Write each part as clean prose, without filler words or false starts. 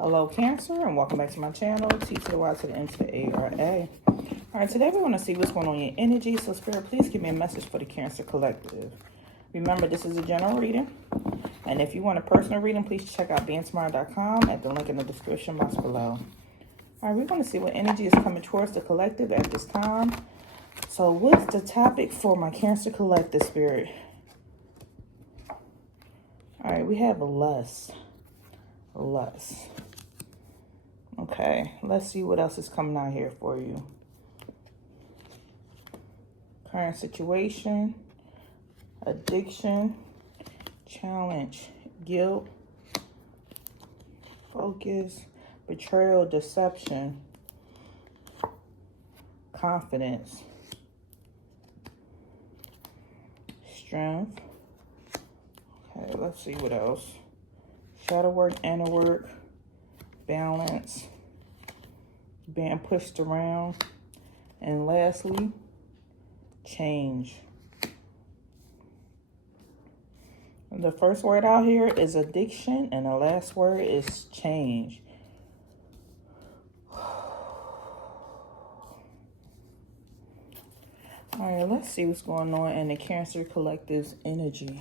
Hello Cancer, and welcome back to my channel, T to the Y to the N to the A-R-A. Alright, today we're going to see what's going on in your energy. So Spirit, please give me a message for the Cancer Collective. Remember, this is a general reading. And if you want a personal reading, please check out BeingTymara.com at the link in the description box below. Alright, we're going to see what energy is coming towards the collective at this time. So what's the topic for my Cancer Collective, Spirit? Alright, we have lust. Okay, let's see what else is coming out here for you. Current situation, addiction, challenge, guilt, focus, betrayal, deception, confidence, strength. Okay, let's see what else. Shadow work, inner work, balance, being pushed around, and lastly, change. The first word out here is addiction, and the last word is change. All right, let's see what's going on in the Cancer Collective's energy.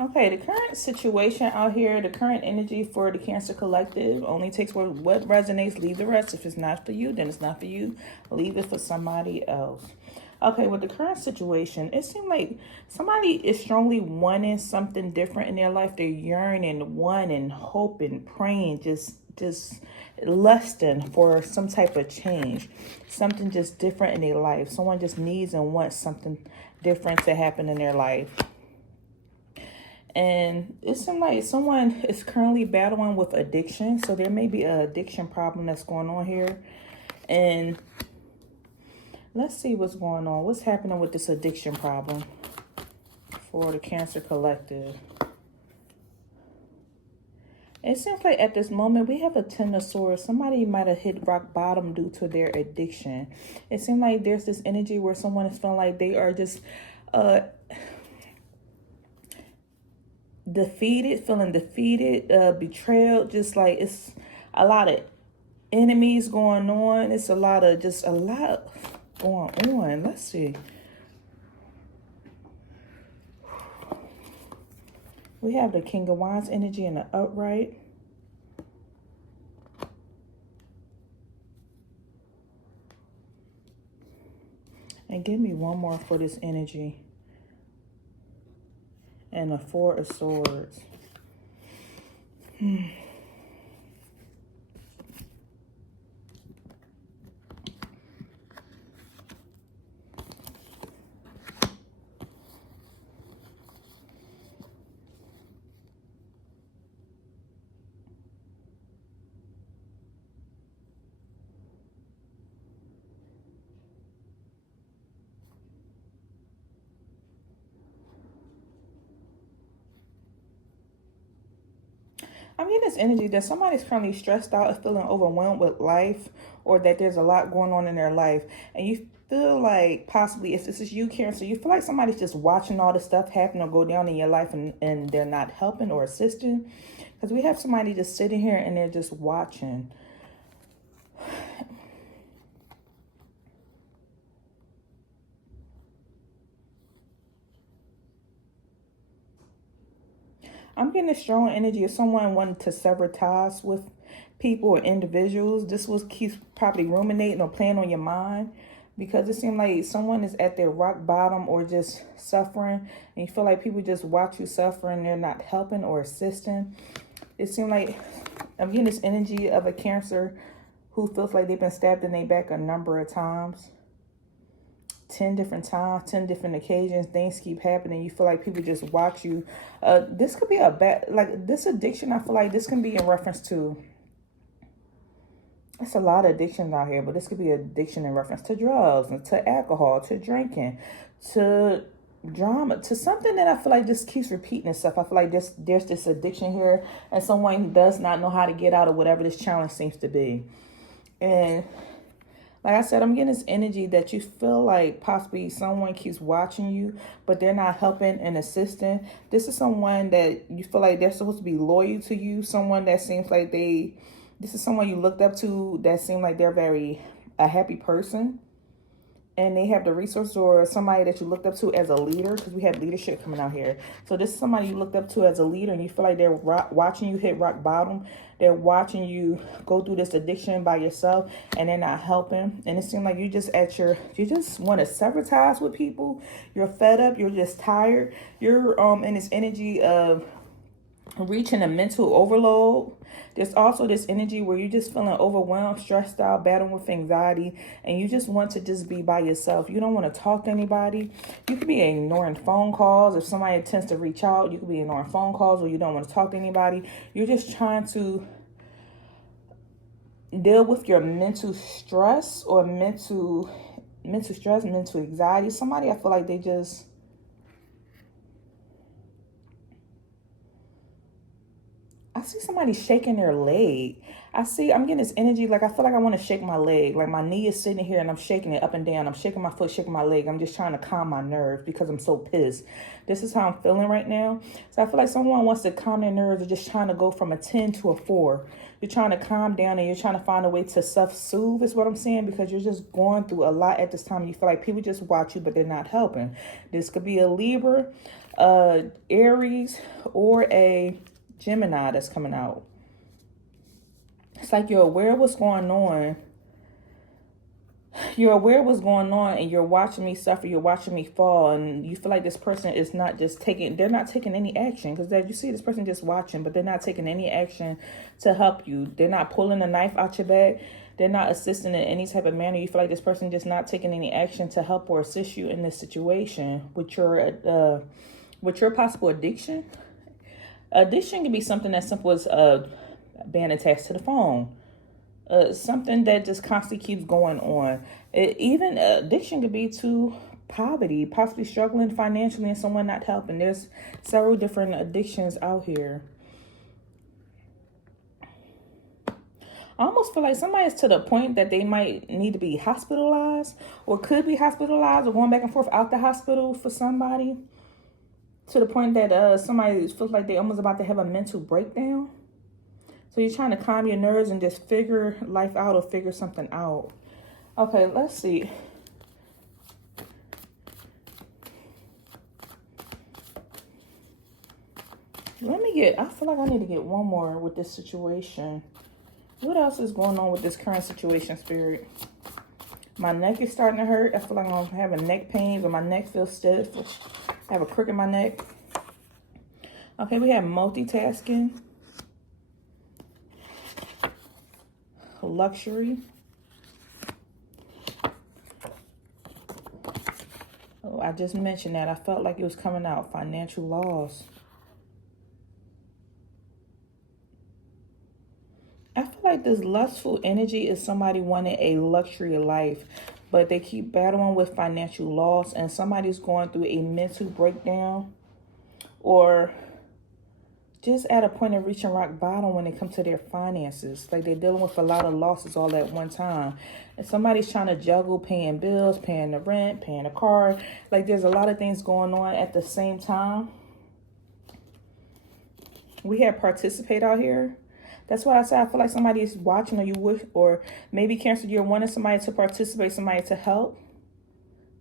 Okay, the current situation out here, the current energy for the Cancer Collective only takes what resonates, leave the rest. If it's not for you, then it's not for you. Leave it for somebody else. Okay, with the current situation, it seems like somebody is strongly wanting something different in their life. They're yearning, wanting, hoping, praying, just lusting for some type of change. Something just different in their life. Someone just needs and wants something different to happen in their life. And it seems like someone is currently battling with addiction. So there may be an addiction problem that's going on here. And let's see what's going on. What's happening with this addiction problem for the Cancer Collective? It seems like at this moment we have a Ten of Swords. Somebody might have hit rock bottom due to their addiction. It seems like there's this energy where someone is feeling like they are just feeling defeated, betrayed, just like it's a lot of enemies going on. It's a lot going on. Let's see. We have the King of Wands energy in the upright. And give me one more for this energy. And the Four of Swords. I'm getting this energy that somebody's currently stressed out and feeling overwhelmed with life, or that there's a lot going on in their life. And you feel like possibly, if this is you, Cancer, you feel like somebody's just watching all this stuff happen or go down in your life, and they're not helping or assisting. Because we have somebody just sitting here and they're just watching. I'm getting a strong energy of someone wanting to sever ties with people or individuals. This keeps probably ruminating or playing on your mind, because it seems like someone is at their rock bottom or just suffering, and you feel like people just watch you suffer and they're not helping or assisting. It seems like I'm getting this energy of a Cancer who feels like they've been stabbed in their back a number of times. 10 different times, 10 different occasions, things keep happening. You feel like people just watch you. This could be a bad, like this addiction, I feel like this can be in reference to, it's a lot of addictions out here, but this could be addiction in reference to drugs, and to alcohol, to drinking, to drama, to something that I feel like just keeps repeating itself. I feel like there's this addiction here, and someone does not know how to get out of whatever this challenge seems to be. And Like I said, I'm getting this energy that you feel like possibly someone keeps watching you, but they're not helping and assisting. This is someone that you feel like they're supposed to be loyal to you. Someone that seems like this is someone you looked up to that seems like they're a happy person. And they have the resources, or somebody that you looked up to as a leader, because we have leadership coming out here. So this is somebody you looked up to as a leader, and you feel like they're watching you hit rock bottom. They're watching you go through this addiction by yourself, and they're not helping. And it seems like you just want to sever ties with people. You're fed up. You're just tired. You're in this energy of reaching a mental overload. There's also this energy where you're just feeling overwhelmed, stressed out, battling with anxiety, and you just want to just be by yourself. You don't want to talk to anybody. You could be ignoring phone calls. If somebody tends to reach out, you could be ignoring phone calls, or you don't want to talk to anybody. You're just trying to deal with your mental stress or mental anxiety. Somebody, I feel like I see somebody shaking their leg. I'm getting this energy, like I feel like I want to shake my leg. Like my knee is sitting here and I'm shaking it up and down. I'm shaking my foot, shaking my leg. I'm just trying to calm my nerves because I'm so pissed. This is how I'm feeling right now. So I feel like someone wants to calm their nerves. Or just trying to go from a 10 to a 4. You're trying to calm down and you're trying to find a way to self-soothe is what I'm saying, because you're just going through a lot at this time. You feel like people just watch you, but they're not helping. This could be a Libra, Aries, or a Gemini that's coming out. It's like you're aware of what's going on. You're aware of what's going on, and you're watching me suffer. You're watching me fall, and you feel like this person is not just they're not taking any action, because you see this person just watching, but they're not taking any action to help you. They're not pulling a knife out your bag. They're not assisting in any type of manner. You feel like this person just not taking any action to help or assist you in this situation with your possible addiction. Addiction can be something as simple as being attached to the phone. Something that just constantly keeps going on. Even addiction could be to poverty, possibly struggling financially and someone not helping. There's several different addictions out here. I almost feel like somebody's to the point that they might need to be hospitalized, or could be hospitalized, or going back and forth out the hospital for somebody, to the point that somebody feels like they almost about to have a mental breakdown. So you're trying to calm your nerves and just figure life out or figure something out. Okay, let's see. I feel like I need to get one more with this situation. What else is going on with this current situation, Spirit? My neck is starting to hurt. I feel like I'm having neck pains, or my neck feels stiff. I have a crook in my neck. Okay, we have multitasking. Luxury. Oh, I just mentioned that. I felt like it was coming out. Financial loss. I feel like this lustful energy is somebody wanting a luxury life, but they keep battling with financial loss, and somebody's going through a mental breakdown, or just at a point of reaching rock bottom when it comes to their finances. Like they're dealing with a lot of losses all at one time. And somebody's trying to juggle paying bills, paying the rent, paying the car. Like there's a lot of things going on at the same time. We have participate out here. That's why I say I feel like somebody is watching, or you wish, or maybe Cancer, you're wanting somebody to participate, somebody to help.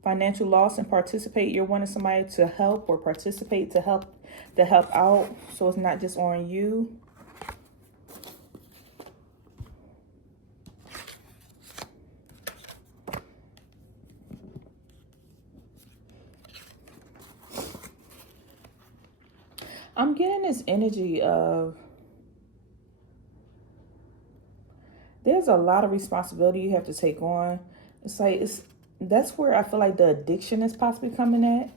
Financial loss and participate. You're wanting somebody to help or participate to help out, so it's not just on you. I'm getting this energy of there's a lot of responsibility you have to take on. That's where I feel like the addiction is possibly coming at.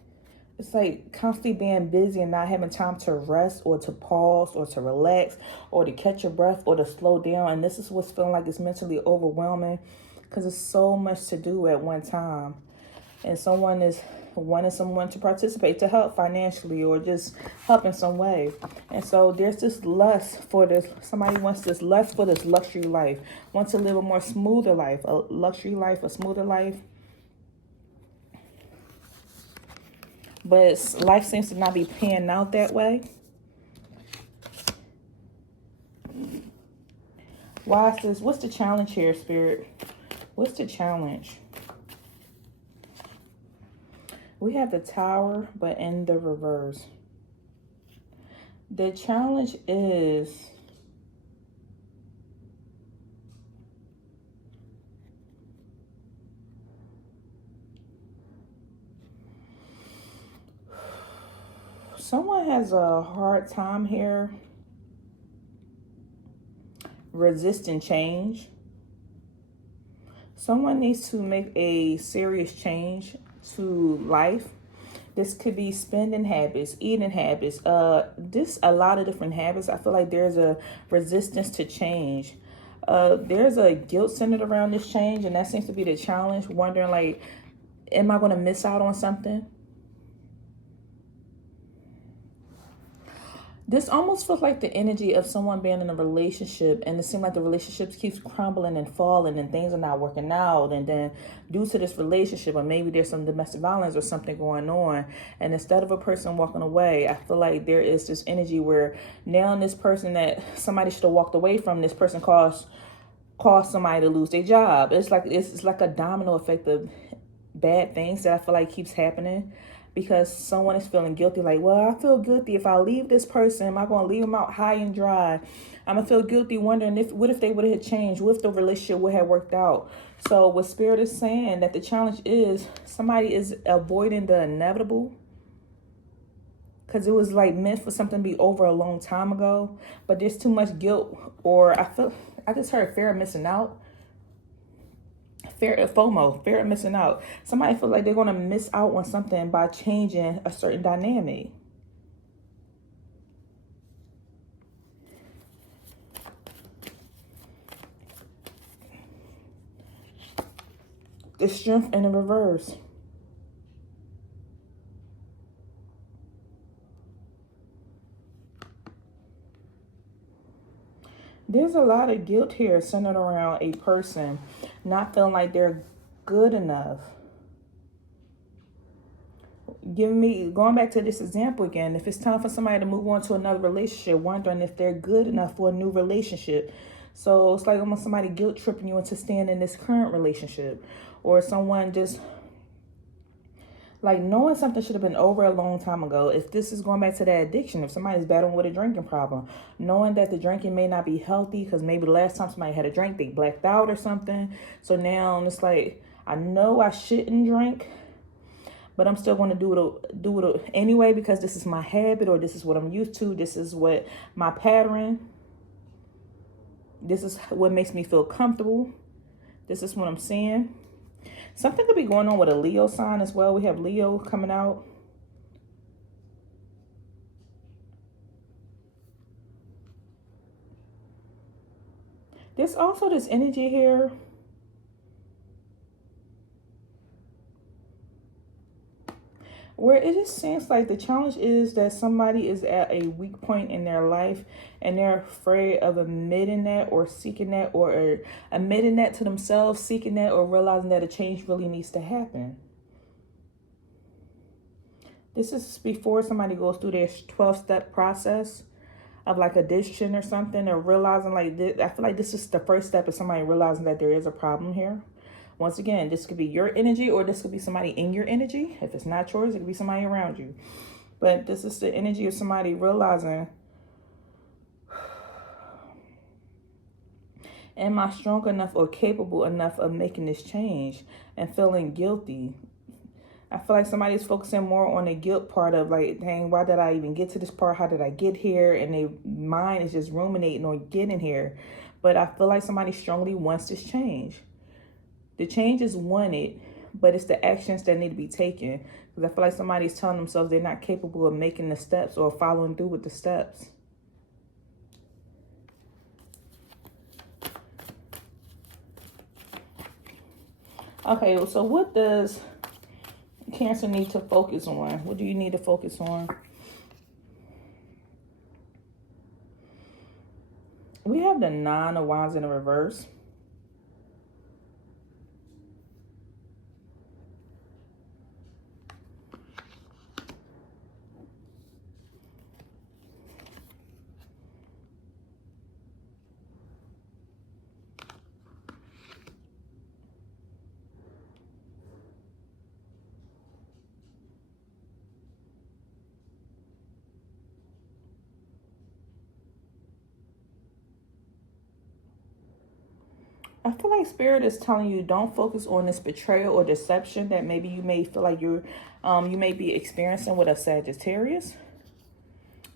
It's like constantly being busy and not having time to rest, or to pause, or to relax, or to catch your breath, or to slow down. And this is what's feeling like it's mentally overwhelming, because it's so much to do at one time. and someone is wanting someone to participate, to help financially or just help in some way. And so there's this lust for this. Somebody wants this lust for this luxury life, wants to live a more smoother life, a luxury life, a smoother life. But life seems to not be panning out that way. Why is this? What's the challenge here, Spirit? What's the challenge? We have the Tower, but in the reverse. The challenge is someone has a hard time here resisting change. Someone needs to make a serious change to life. This could be spending habits, eating habits, just a lot of different habits. I feel like there's a resistance to change. There's a guilt centered around this change, and that seems to be the challenge. Wondering, like, am I going to miss out on something? This almost feels like the energy of someone being in a relationship, and it seems like the relationship keeps crumbling and falling and things are not working out. And then due to this relationship, or maybe there's some domestic violence or something going on, and instead of a person walking away, I feel like there is this energy where now this person that somebody should have walked away from, this person caused somebody to lose their job. It's like a domino effect of bad things that I feel like keeps happening. Because someone is feeling guilty, like, well, I feel guilty if I leave this person. Am I going to leave them out high and dry? I'm going to feel guilty wondering what if they would have changed? What if the relationship would have worked out? So what Spirit is saying, that the challenge is somebody is avoiding the inevitable. Because it was like meant for something to be over a long time ago. But there's too much guilt, or I just heard fear of missing out. Fear of FOMO, fear of missing out. Somebody feels like they're going to miss out on something by changing a certain dynamic. The strength in the reverse. There's a lot of guilt here centered around a person not feeling like they're good enough. Going back to this example again, if it's time for somebody to move on to another relationship, wondering if they're good enough for a new relationship. So it's like almost somebody guilt tripping you into staying in this current relationship, or someone just like knowing something should have been over a long time ago. If this is going back to that addiction, if somebody's battling with a drinking problem, knowing that the drinking may not be healthy because maybe the last time somebody had a drink, they blacked out or something. So now it's like, I know I shouldn't drink, but I'm still going to do it anyway because this is my habit, or this is what I'm used to. This is what my pattern. This is what makes me feel comfortable. This is what I'm seeing. Something could be going on with a Leo sign as well. We have Leo coming out. There's also this energy here where it just seems like the challenge is that somebody is at a weak point in their life and they're afraid of admitting that or seeking that, or admitting that to themselves, seeking that, or realizing that a change really needs to happen. This is before somebody goes through their 12-step process of like addiction or something, or realizing like this. I feel like this is the first step of somebody realizing that there is a problem here. Once again, this could be your energy, or this could be somebody in your energy. If it's not yours, it could be somebody around you. But this is the energy of somebody realizing, am I strong enough or capable enough of making this change, and feeling guilty. I feel like somebody's focusing more on the guilt part of like, dang, why did I even get to this part? How did I get here? And their mind is just ruminating on getting here. But I feel like somebody strongly wants this change. The change is wanted, but it's the actions that need to be taken. Because I feel like somebody's telling themselves they're not capable of making the steps or following through with the steps. Okay, so what does Cancer need to focus on? What do you need to focus on? We have the Nine of Wands in the reverse. I feel like Spirit is telling you don't focus on this betrayal or deception that maybe you may feel like you may be experiencing with a Sagittarius.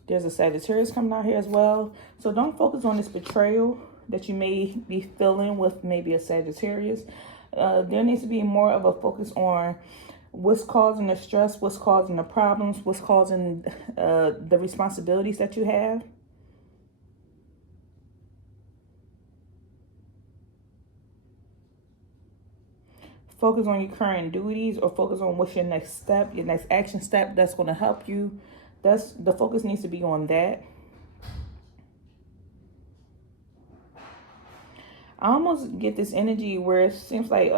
There's a Sagittarius coming out here as well. So don't focus on this betrayal that you may be feeling with maybe a Sagittarius. There needs to be more of a focus on what's causing the stress, what's causing the problems, what's causing the responsibilities that you have. Focus on your current duties, or focus on what's your next step, your next action step that's going to help you. That's the focus needs to be on that. I almost get this energy where it seems like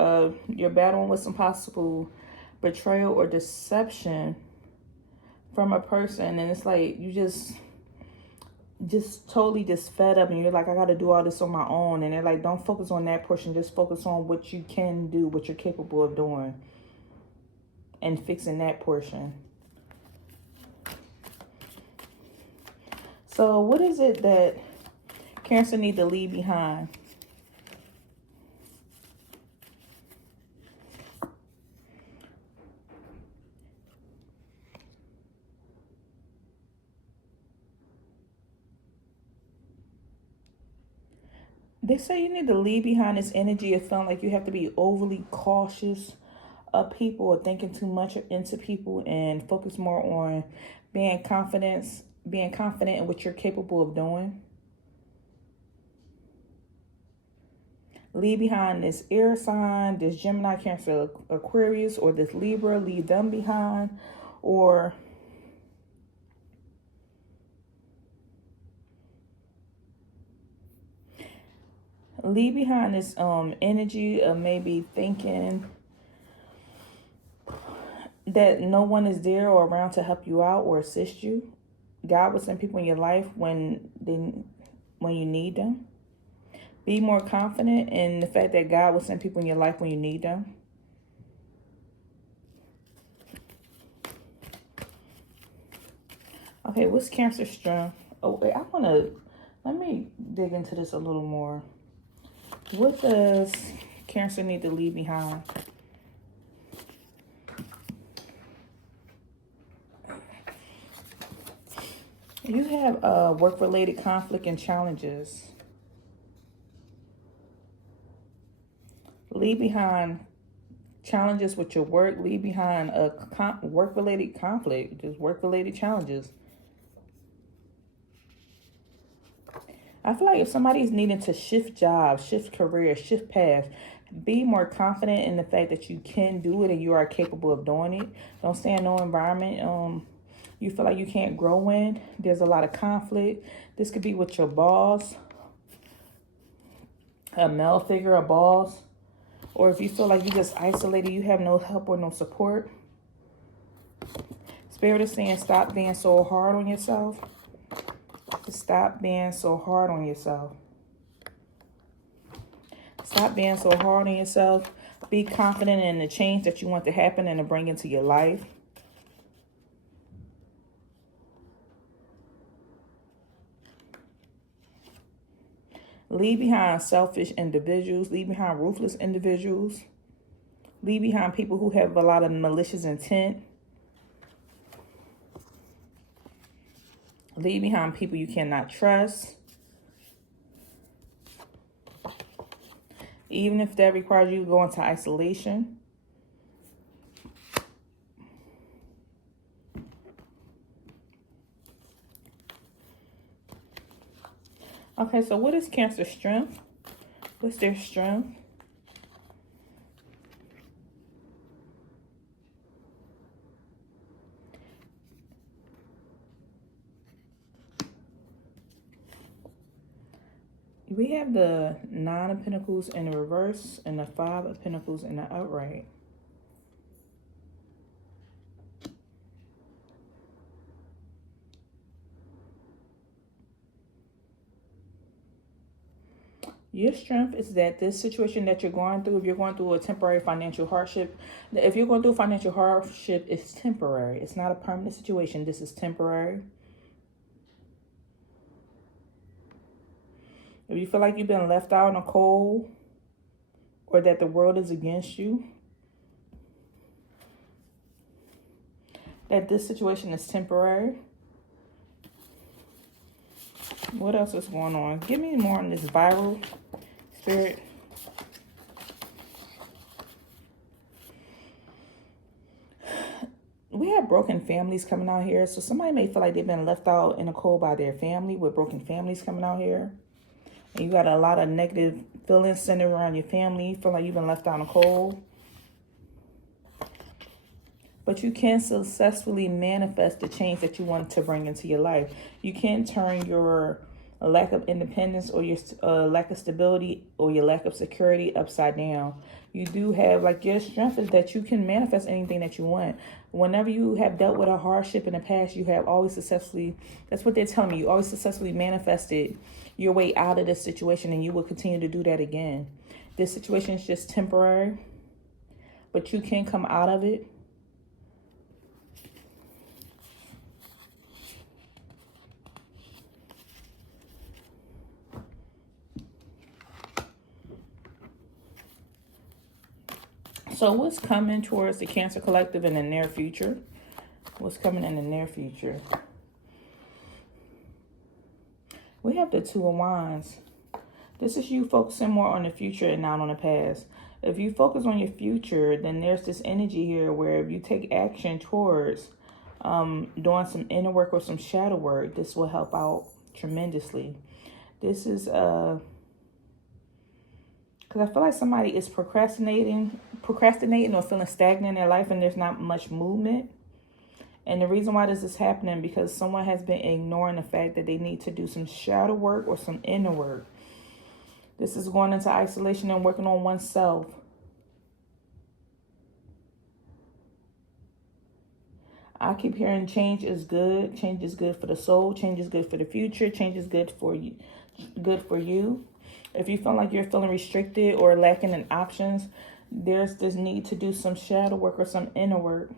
you're battling with some possible betrayal or deception from a person, and it's like you just totally just fed up, and you're like, I got to do all this on my own. And they're like, don't focus on that portion, just focus on what you can do, what you're capable of doing, and fixing that portion. So what is it that Cancer need to leave behind? They say you need to leave behind this energy of feeling like you have to be overly cautious of people, or thinking too much into people, and focus more on being confident in what you're capable of doing. Leave behind this air sign, this Gemini, Cancer, Aquarius, or this Libra. Leave them behind, or leave behind this energy of maybe thinking that no one is there or around to help you out or assist you. God will send people in your life when you need them. Be more confident in the fact that God will send people in your life when you need them. Okay, what's Cancer's strength? Oh, wait, let me dig into this a little more. What does Cancer need to leave behind? You have work-related conflict and challenges. Leave behind challenges with your work. Leave behind a work-related conflict, just work-related challenges. I feel like if somebody's needing to shift jobs, shift career, shift paths, be more confident in the fact that you can do it and you are capable of doing it. Don't stay in no environment you feel like you can't grow in. There's a lot of conflict. This could be with your boss, a male figure, a boss. Or if you feel like you're just isolated, you have no help or no support. Spirit is saying stop being so hard on yourself. Stop being so hard on yourself. Stop being so hard on yourself. Be confident in the change that you want to happen and to bring into your life. Leave behind selfish individuals. Leave behind ruthless individuals. Leave behind people who have a lot of malicious intent. Leave behind people you cannot trust. Even if that requires you to go into isolation. Okay, so what is Cancer's strength? What's their strength? We have the Nine of Pentacles in the reverse and the Five of Pentacles in the upright. Your strength is that this situation that you're going through, if you're going through a temporary financial hardship, if you're going through financial hardship, it's temporary. It's not a permanent situation. This is temporary. If you feel like you've been left out in the cold or that the world is against you, that this situation is temporary. What else is going on? Give me more on this viral spirit. We have broken families coming out here. So somebody may feel like they've been left out in the cold by their family, with broken families coming out here. And you got a lot of negative feelings centered around your family. You feel like you've been left out in the cold. But you can successfully manifest the change that you want to bring into your life. You can turn your lack of independence or your lack of stability or your lack of security upside down. You do have, like, your strength is that you can manifest anything that you want. Whenever you have dealt with a hardship in the past, you have always successfully, that's what they're telling me, you always successfully manifested your way out of this situation, and you will continue to do that again. This situation is just temporary, but you can come out of it. So what's coming towards the Cancer Collective in the near future? What's coming in the near future? We have the Two of Wands. This is you focusing more on the future and not on the past. If you focus on your future, then there's this energy here where if you take action towards doing some inner work or some shadow work, this will help out tremendously. This is because I feel like somebody is procrastinating or feeling stagnant in their life, and there's not much movement. And the reason why this is happening because someone has been ignoring the fact that they need to do some shadow work or some inner work. This is going into isolation and working on oneself. I keep hearing change is good. Change is good for the soul. Change is good for the future. Change is good for you. Good for you. If you feel like you're feeling restricted or lacking in options, there's this need to do some shadow work or some inner work.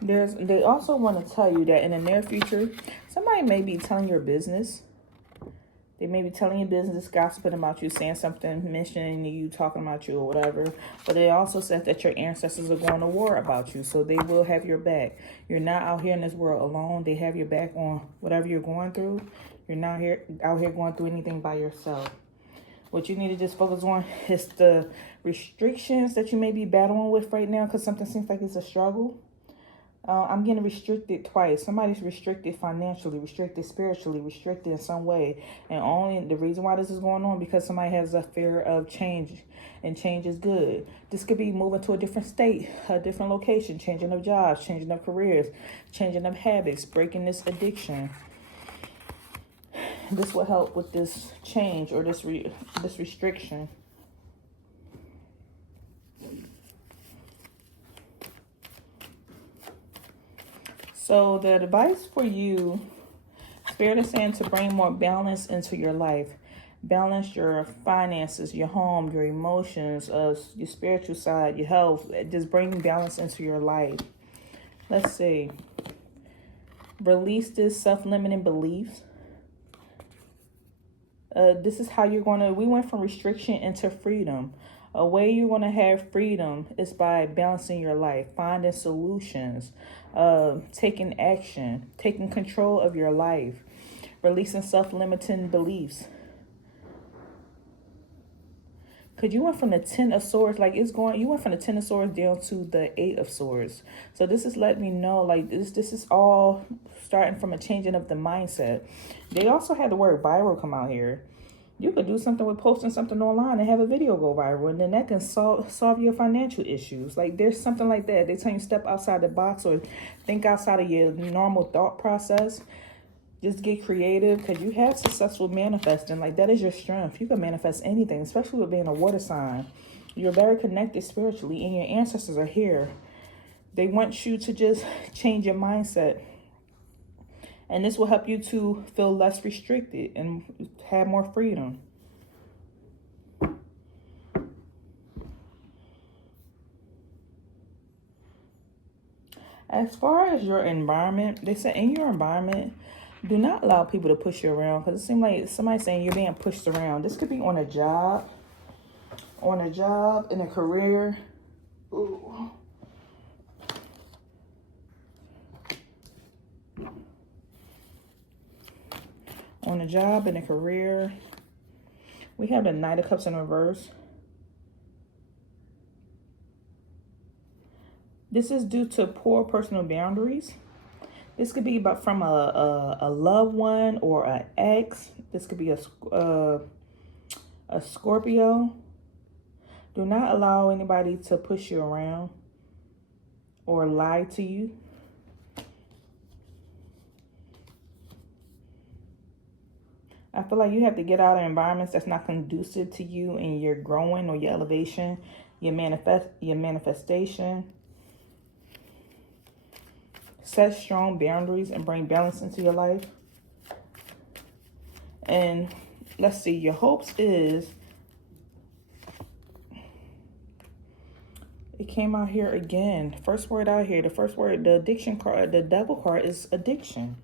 They also want to tell you that in the near future, somebody may be telling your business. They may be telling your business, gossiping about you, saying something, mentioning you, talking about you or whatever. But they also said that your ancestors are going to war about you. So they will have your back. You're not out here in this world alone. They have your back on whatever you're going through. You're not out here going through anything by yourself. What you need to just focus on is the restrictions that you may be battling with right now, because something seems like it's a struggle. I'm getting restricted twice. Somebody's restricted financially, restricted spiritually, restricted in some way. And only the reason why this is going on because somebody has a fear of change. And change is good. This could be moving to a different state, a different location, changing of jobs, changing of careers, changing of habits, breaking this addiction. This will help with this change or this restriction. So the advice for you, Spirit is saying to bring more balance into your life. Balance your finances, your home, your emotions, your spiritual side, your health. Just bring balance into your life. Let's see. Release this self-limiting beliefs. This is how you're going to, we went from restriction into freedom. A way you're going to have freedom is by balancing your life, finding solutions, taking action, taking control of your life, releasing self-limiting beliefs. Because you went from the 10 of swords, like you went from the 10 of swords down to the 8 of swords. So this is letting me know, like, this is all starting from a changing of the mindset. They also had the word viral come out here. You could do something with posting something online and have a video go viral, and then that can solve your financial issues. Like, there's something like that. They tell you step outside the box or think outside of your normal thought process. Just get creative, because you have successful manifesting. Like, that is your strength. You can manifest anything, especially with being a water sign. You're very connected spiritually, and your ancestors are here. They want you to just change your mindset. And this will help you to feel less restricted and have more freedom. As far as your environment, they said in your environment, do not allow people to push you around, because it seems like somebody's saying you're being pushed around. This could be on a job, in a career. Ooh. On a job, in a career. We have the Knight of Cups in reverse. This is due to poor personal boundaries. This could be about from a loved one or an ex. This could be a Scorpio. Do not allow anybody to push you around or lie to you. I feel like you have to get out of environments that's not conducive to you and your growing or your elevation, your manifestation. Set strong boundaries and bring balance into your life. And let's see, your hopes is, it came out here again. First word out here, the first word, the addiction card, the devil card is addiction.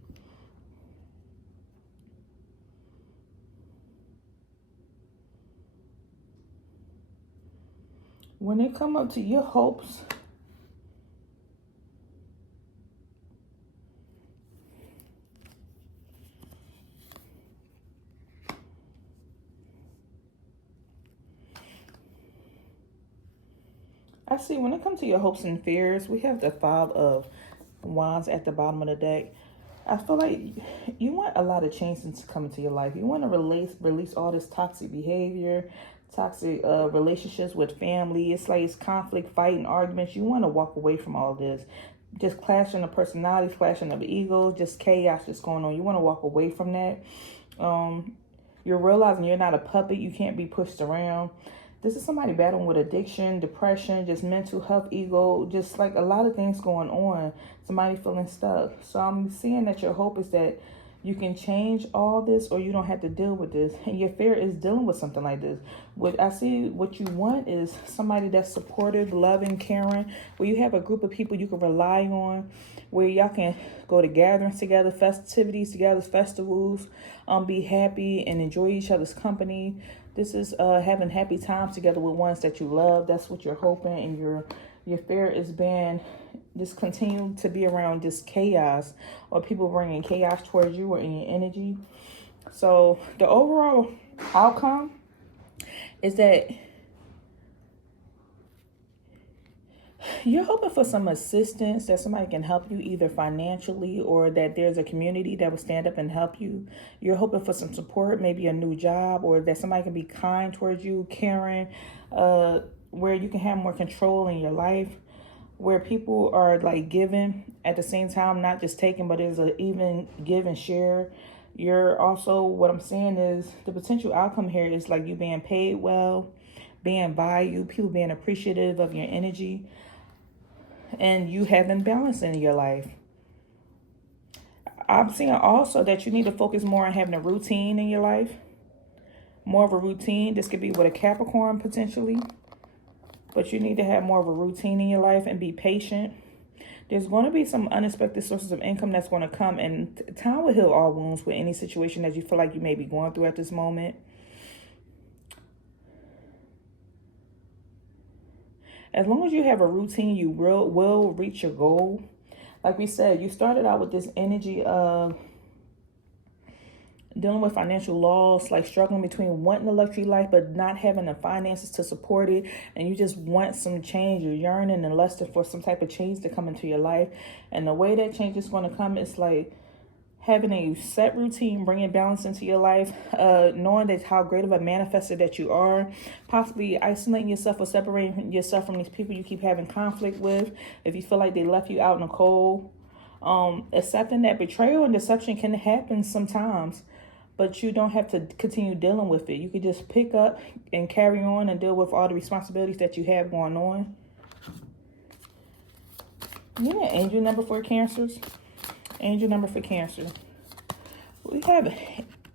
When they come up to your hopes, I see when it comes to your hopes and fears, we have the Five of Wands at the bottom of the deck. I feel like you want a lot of changes to come into your life. You want to release all this toxic behavior, toxic relationships with family. It's like it's conflict, fighting, arguments. You want to walk away from all this. Just clashing of personalities, clashing of egos, just chaos just going on. You want to walk away from that. You're realizing you're not a puppet. You can't be pushed around. This is somebody battling with addiction, depression, just mental health, ego, just like a lot of things going on. Somebody feeling stuck. So I'm seeing that your hope is that you can change all this, or you don't have to deal with this. And your fear is dealing with something like this. What I see, what you want is somebody that's supportive, loving, caring, where you have a group of people you can rely on, where y'all can go to gatherings together, festivities together, festivals, be happy and enjoy each other's company. This is having happy times together with ones that you love. That's what you're hoping. And your fear is being just continue to be around this chaos, or people bringing chaos towards you or in your energy. So the overall outcome is that you're hoping for some assistance, that somebody can help you either financially, or that there's a community that will stand up and help you. You're hoping for some support, maybe a new job, or that somebody can be kind towards you, caring, where you can have more control in your life, where people are like giving at the same time, not just taking, but there's an even give and share. You're also, what I'm saying is the potential outcome here is like you being paid well, being valued, people being appreciative of your energy, and you having balance in your life. I'm seeing also that you need to focus more on having a routine in your life. More of a routine. This could be with a Capricorn potentially. But you need to have more of a routine in your life and be patient. There's going to be some unexpected sources of income that's going to come. And time will heal all wounds with any situation that you feel like you may be going through at this moment. As long as you have a routine, you will reach your goal. Like we said, you started out with this energy of dealing with financial loss, like struggling between wanting a luxury life but not having the finances to support it, and you just want some change. You're yearning and lusting for some type of change to come into your life. And the way that change is going to come is like having a set routine, bringing balance into your life, knowing that how great of a manifester that you are, possibly isolating yourself or separating yourself from these people you keep having conflict with. If you feel like they left you out in the cold, accepting that betrayal and deception can happen sometimes, but you don't have to continue dealing with it. You could just pick up and carry on and deal with all the responsibilities that you have going on. Yeah, angel number for Cancers. Angel number for Cancer. We have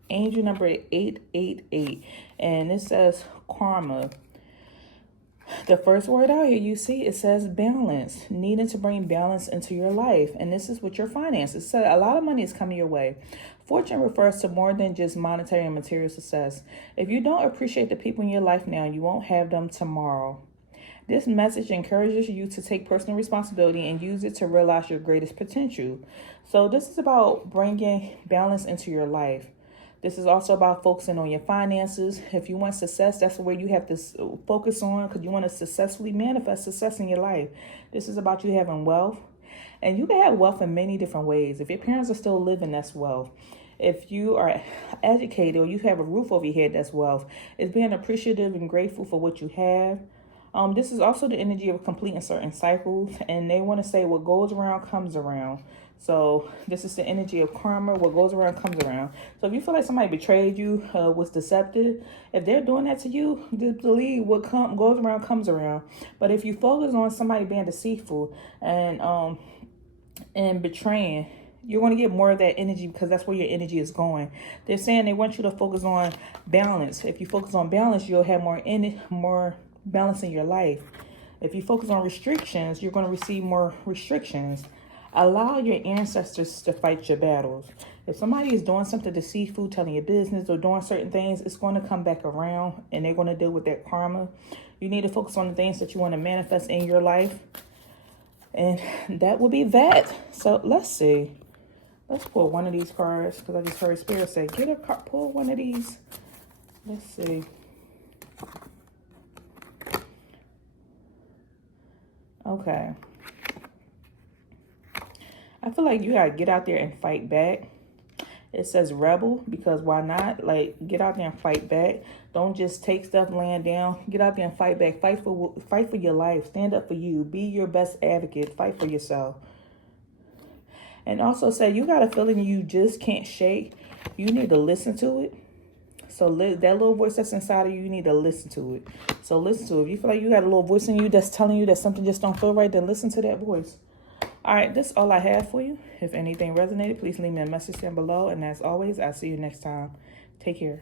angel number 888, and it says karma. The first word out here you see, it says balance, needing to bring balance into your life. And this is with your finances. So a lot of money is coming your way. Fortune refers to more than just monetary and material success. If you don't appreciate the people in your life now, you won't have them tomorrow. This message encourages you to take personal responsibility and use it to realize your greatest potential. So this is about bringing balance into your life. This is also about focusing on your finances. If you want success, that's where you have to focus on, because you want to successfully manifest success in your life. This is about you having wealth. And you can have wealth in many different ways. If your parents are still living, that's wealth. If you are educated or you have a roof over your head, that's wealth. It's being appreciative and grateful for what you have. This is also the energy of completing certain cycles, and they want to say what goes around comes around. So this is the energy of karma. What goes around comes around. So if you feel like somebody betrayed you, was deceptive, if they're doing that to you, just believe what goes around comes around. But if you focus on somebody being deceitful and betraying, you're going to get more of that energy, because that's where your energy is going. They're saying they want you to focus on balance. If you focus on balance, you'll have more balance in your life. If you focus on restrictions, you're going to receive more restrictions. Allow your ancestors to fight your battles. If somebody is doing something deceitful, telling your business or doing certain things, it's going to come back around, and they're going to deal with that karma. You need to focus on the things that you want to manifest in your life. And that will be that. So let's see. Let's pull one of these cards, because I just heard Spirit say, get a card, pull one of these. Let's see. Okay. I feel like you gotta get out there and fight back. It says rebel, because why not? Like, get out there and fight back. Don't just take stuff laying down. Get out there and fight back. Fight for your life. Stand up for you. Be your best advocate. Fight for yourself. And also say you got a feeling you just can't shake. You need to listen to it. So that little voice that's inside of you, you need to listen to it. So listen to it. If you feel like you got a little voice in you that's telling you that something just don't feel right, then listen to that voice. All right, that's all I have for you. If anything resonated, please leave me a message down below. And as always, I'll see you next time. Take care.